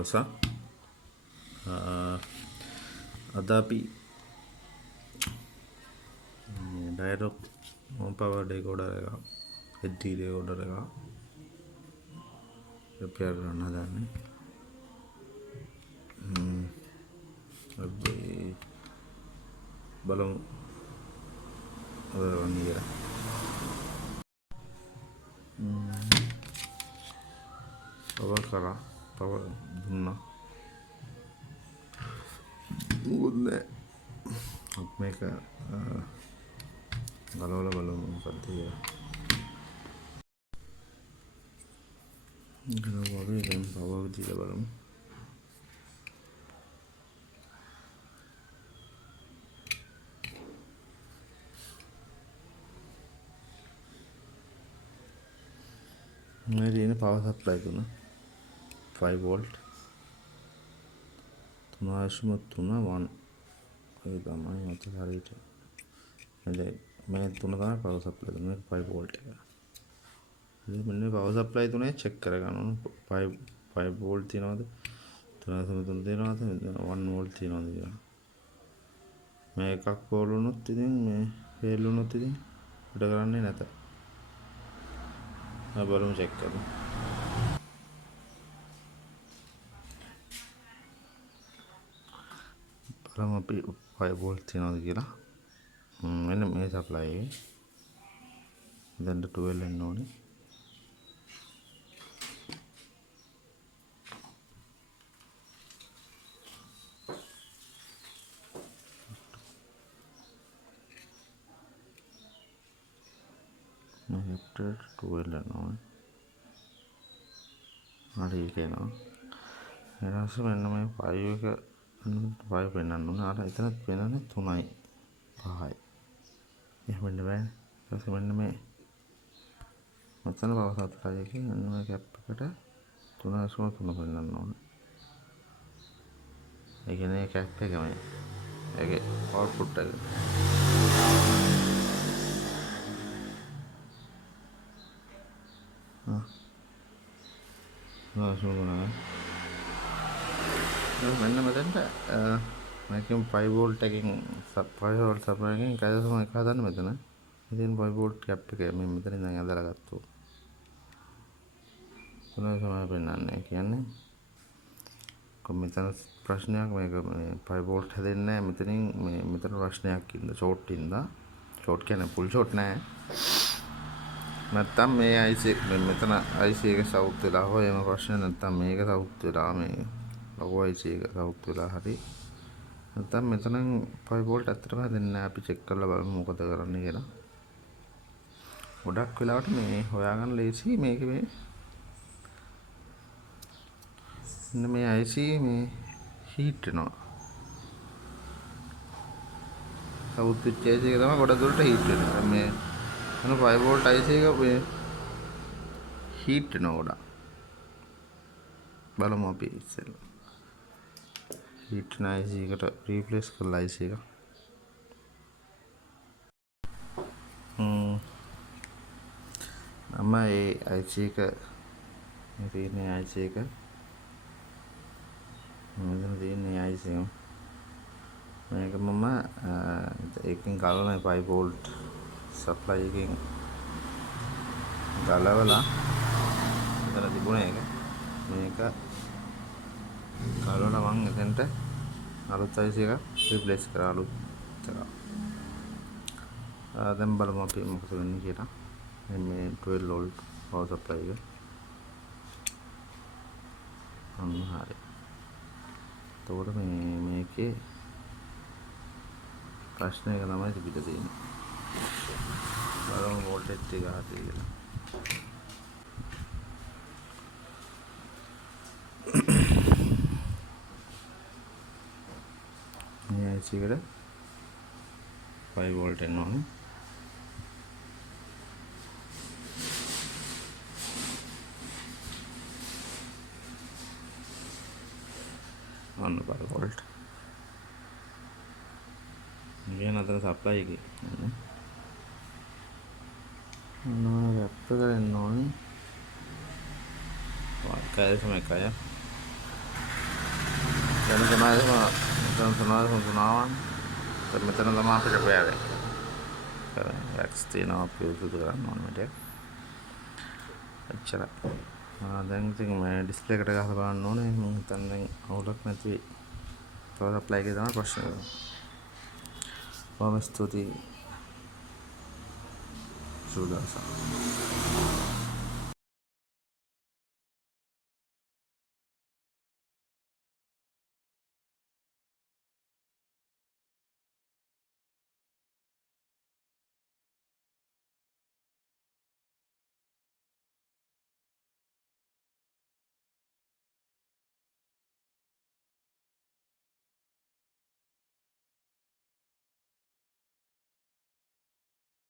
දවසක්. අද අපි dialog power decoder එක HD decoder එක repair කරන්න හදන්නේ. අපි බලමු අද වන්නේ කියලා. power දුන්නා. මොකද මේක ගලවලා බලමු මොකක්ද කියලා. ගලවලා දැන් power දීලා බලමු. මේ දින power supply තුන 5 volt 3.3 ඒ තමයි මත හරියට මේ තුන තමයි power supply තුන 5 volt එක. ඉතින් මෙන්න power supply තුනේ check කරගන්න ඕන 5 volt තියනවද 3.3 තියනවද 1 volt තියනවද කියලා. මේ එකක් fail වුණොත් ඉතින් මේ fail වුණොත් ඉතින් වැඩ කරන්නේ නැත. බලමු check කරමු. බලමු අපි 5 volt තියනවද කියලා. මෙන්න මේ supply එකේ දැන් 12 එන්න ඕනේ. After 12 එන්න ඕනේ. හරි කියනවා. ඊට මෙන්න මේ 5 එක 5 පෙන්නන්න ඕනේ. අර එතනත් පෙන්නන්නේ 3යි 5යි. එහෙම වෙන්න බෑනේ. ඊට පස්සේ මෙන්න මේ මෙතන power supply එකේ මෙන්න මේ කැප් එකට 3.3 පෙන්නන්න ඕනේ. ඒ කියන්නේ කැප් එක මේ ඒකේ output එක. මෙන්න මෙතනට මේකෙන් 5 volt එකකින් 5 volt supply එකකින් 1.1 හදන්න මෙතන. ඉතින් 5 volt cap එක මේ මෙතනින් දැන් ඇදලා ගත්තා. මොනවා පෙන්නන්නේ කියන්නේ මෙතන ප්‍රශ්නයක් මේක මේ 5 volt හැදෙන්නේ නැහැ මෙතනින් මේ මෙතන ප්‍රශ්නයක් ඉඳ ෂෝට් ඉඳා ෂෝට් කියන්නේ full short නෑ. නැත්තම් මේ IC මෙතන IC එක සවුත් වෙලා හොය එම ප්‍රශ්න නැත්තම් මේක සවුත් වෙලා මේ ලොකු IC එක සවුත් වෙලා හරි නැත්තම් මෙතන 5 volt ඇත්තටම හැදෙන්නේ නැහැ. අපි චෙක් කරලා බලමු මොකද කරන්නේ කියලා. ගොඩක් වෙලාවට මේ හොයාගන්න ලේසි මේක මේ මේ IC මේ හීට් වෙනවා. සවුත් වෙච්ච IC එක තමයි ගොඩ දුරට හීට් වෙනවා. මේ 5 volt IC එක මේ හීට් වෙනවා ගොඩක්. බලමු අපි ඉස්සෙල්ලා හීට් වෙන IC එකට රීප්ලේස් කරලා IC එක. මම ඒ IC එක මේ තියෙන IC එක මෙතන තියෙන IC එක මේක මම එකකින් ගලවලා 5 volt supply එකකින් ගලවලා එතන තිබුණා එක මේක ගලවලා මම එතනට අලුත් IC එක රිප්ලේස් කරා අලුත් එක. දැන් බලමු අපි මොකද වෙන්නේ කියලා. මේ 12 volt power supply එක අන්න හරි. එතකොට මේකේ ප්‍රශ්න එක තමයි තිබිලා තියෙන්නේ. බලමු voltage එක හරියට කියලා. මේ IC එකට 5 volt එන්න ඕනේ. අන්න 5 volt. මේ නතර supply එකේ නෝ අප්ට කරන්න ඕනේ. කය තමයි කය දැන් තමයි මෙතන තුනාවන් මෙතන තමයි අපිට බෑවේ. වැක්ස් තියෙනවා අපි උසුදු කරන්න ඕනේ මෙතන. එච්චරයි. දැන් ඉතින් මේ ඩිස්ප්ලේ එකට ගහලා බලන්න ඕනේ. මම හිතන්නේ දැන් අවුලක් නැති වෙයි. පවර් සප්ලයි එකේ තමයි ප්‍රශ්නේ. බොහොම ස්තුතියි. සුබ දවසක්.